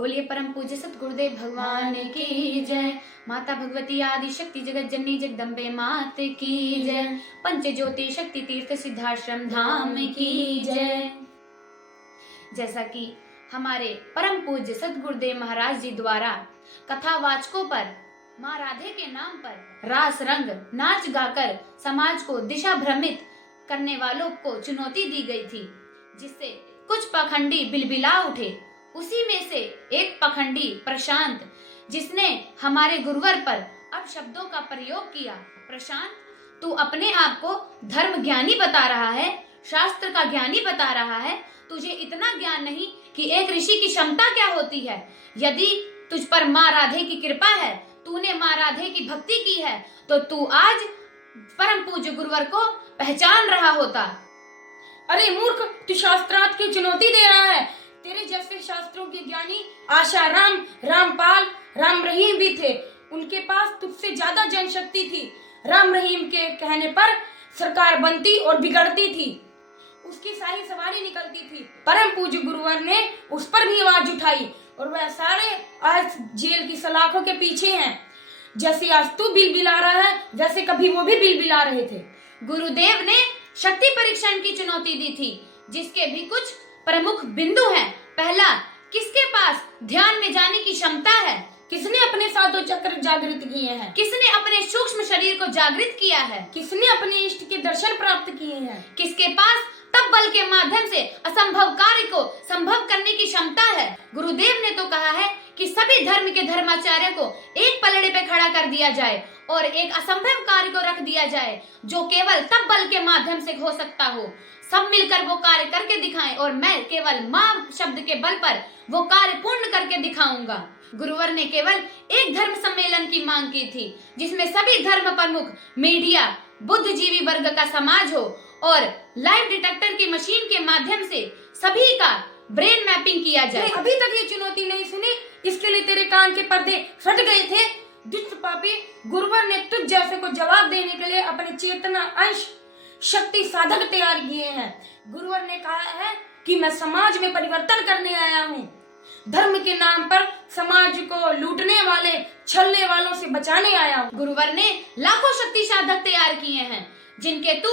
बोलिए परम पूज्य सत गुरुदेव भगवान की जय। माता भगवती आदि शक्ति जगत जननी जगदम्बे मात की जय। पंच ज्योति शक्ति तीर्थ सिद्धाश्रम धाम की जय। जैसा कि हमारे परम पूज्य सत गुरुदेव महाराज जी द्वारा कथावाचकों पर माँ राधे के नाम पर रास रंग नाच गाकर समाज को दिशा भ्रमित करने वालों को चुनौती दी गई थी, जिससे कुछ पखंडी बिलबिला उठे। उसी में से एक पखंडी प्रशांत, जिसने हमारे गुरुवर पर अपशब्दों का प्रयोग किया। प्रशांत, तू अपने आप को धर्म ज्ञानी बता रहा है, शास्त्र का ज्ञानी बता रहा है। तुझे इतना ज्ञान नहीं कि एक ऋषि की क्षमता क्या होती है। यदि तुझ पर माँ राधे की कृपा है, तूने माँ राधे की भक्ति की है, तो तू आज परम पूज्य गुरुवर को पहचान रहा होता। अरे मूर्ख, तू शास्त्रार्थ की चुनौती दे रहा है। तेरे जैसे शास्त्रों के ज्ञानी आशाराम, रामपाल, राम रहीम भी थे। उनके पास तुझसे ज्यादा जनशक्ति थी। राम रहीम के कहने पर सरकार बनती और बिगड़ती थी, उसकी शाही सवारी निकलती थी। परम पूज्य गुरुवर ने उस पर भी आवाज उठाई और वह सारे आज जेल की सलाखों के पीछे हैं। जैसे आज तू बिलबिला रहा है, वैसे कभी वो भी बिलबिला रहे थे। गुरुदेव ने शक्ति परीक्षण की चुनौती दी थी, जिसके भी कुछ प्रमुख बिंदु हैं। पहला, किसके पास ध्यान में जाने की क्षमता है? किसने अपने सातों चक्र जागृत किए हैं? किसने अपने सूक्ष्म शरीर को जागृत किया है? किसने अपने इष्ट के दर्शन प्राप्त किए हैं? किसके पास तप बल के माध्यम से असंभव कार्य को संभव करने की क्षमता है? गुरुदेव ने तो कहा है कि सभी धर्म के धर्माचार्य को एक पलड़े पे खड़ा कर दिया जाए और एक असंभव कार्य को रख दिया जाए, जो केवल तप बल के माध्यम से हो सकता हो। सब मिलकर वो कार्य करके दिखाएं और मैं केवल माँ शब्द के बल पर वो कार्य पूर्ण करके दिखाऊंगा। गुरुवर ने केवल एक धर्म सम्मेलन की मांग की थी, जिसमें सभी धर्म प्रमुख, मीडिया, बुद्धिजीवी वर्ग का समाज हो और लाइव डिटेक्टर की मशीन के माध्यम से सभी का ब्रेन मैपिंग किया जाए। अभी तक ये चुनौती नहीं सुनी, इसके लिए तेरे कान के पर्दे फट गए थे। दुष्ट पापी, गुरुवर ने तुझ जैसे को जवाब देने के लिए अपने चेतना अंश शक्ति साधक तैयार किए हैं। गुरुवर ने कहा है कि मैं समाज में परिवर्तन करने आया हूँ। धर्म के नाम पर समाज को लूटने वाले, छलने वालों से बचाने आया हूँ। गुरुवर ने लाखों शक्ति साधक तैयार किए हैं, जिनके तू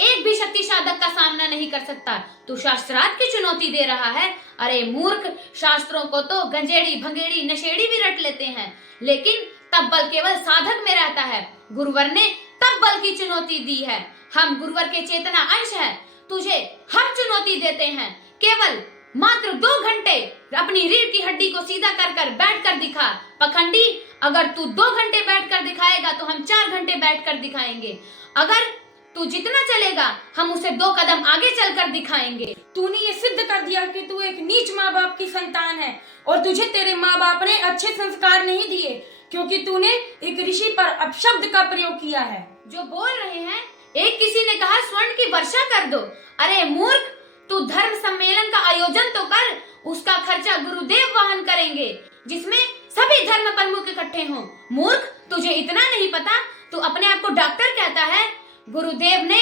एक भी शक्ति साधक का सामना नहीं कर सकता। तू शास्त्रार्थ की चुनौती दे रहा है। अरे मूर्ख, शास्त्रों को तो गंजेड़ी, भंगेड़ी, नशेड़ी भी रट लेते हैं, लेकिन तप बल केवल साधक में रहता है। गुरुवर ने तप बल की चुनौती दी है। हम गुरुवर के चेतना अंश हैं। तुझे हम चुनौती देते हैं, केवल मात्र 2 घंटे अपनी रीढ़ की हड्डी को सीधा कर कर बैठ कर दिखा। पखंडी, अगर तू 2 घंटे बैठ कर दिखाएगा तो हम 4 घंटे बैठ कर दिखाएंगे। अगर तू जितना चलेगा, हम उसे 2 कदम आगे चलकर दिखाएंगे। तूने ये सिद्ध कर दिया कि तू एक नीच माँ बाप की संतान है और तुझे तेरे माँ बाप ने अच्छे संस्कार नहीं दिए, क्योंकि तूने एक ऋषि पर अपशब्द का प्रयोग किया है। जो बोल रहे हैं, एक किसी ने कहा स्वर्ण की वर्षा कर दो। अरे मूर्ख, तू धर्म सम्मेलन का आयोजन तो कर, उसका खर्चा गुरुदेव वहन करेंगे, जिसमें सभी धर्म प्रमुख इकट्ठे हों। मूर्ख, तुझे इतना नहीं पता, तू अपने आप को डॉक्टर कहता है। गुरुदेव ने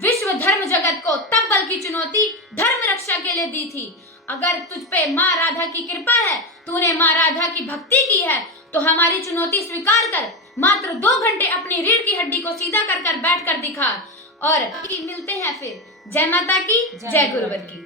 विश्व धर्म जगत को तप बल की चुनौती धर्म रक्षा के लिए दी थी। अगर तुझ पे माँ राधा की कृपा है, तूने माँ राधा की भक्ति की है, तो हमारी चुनौती स्वीकार कर। मात्र 2 घंटे अपनी रीढ़ की हड्डी को सीधा कर कर बैठ कर दिखा और मिलते हैं फिर। जय माता की, जय गुरुवर की।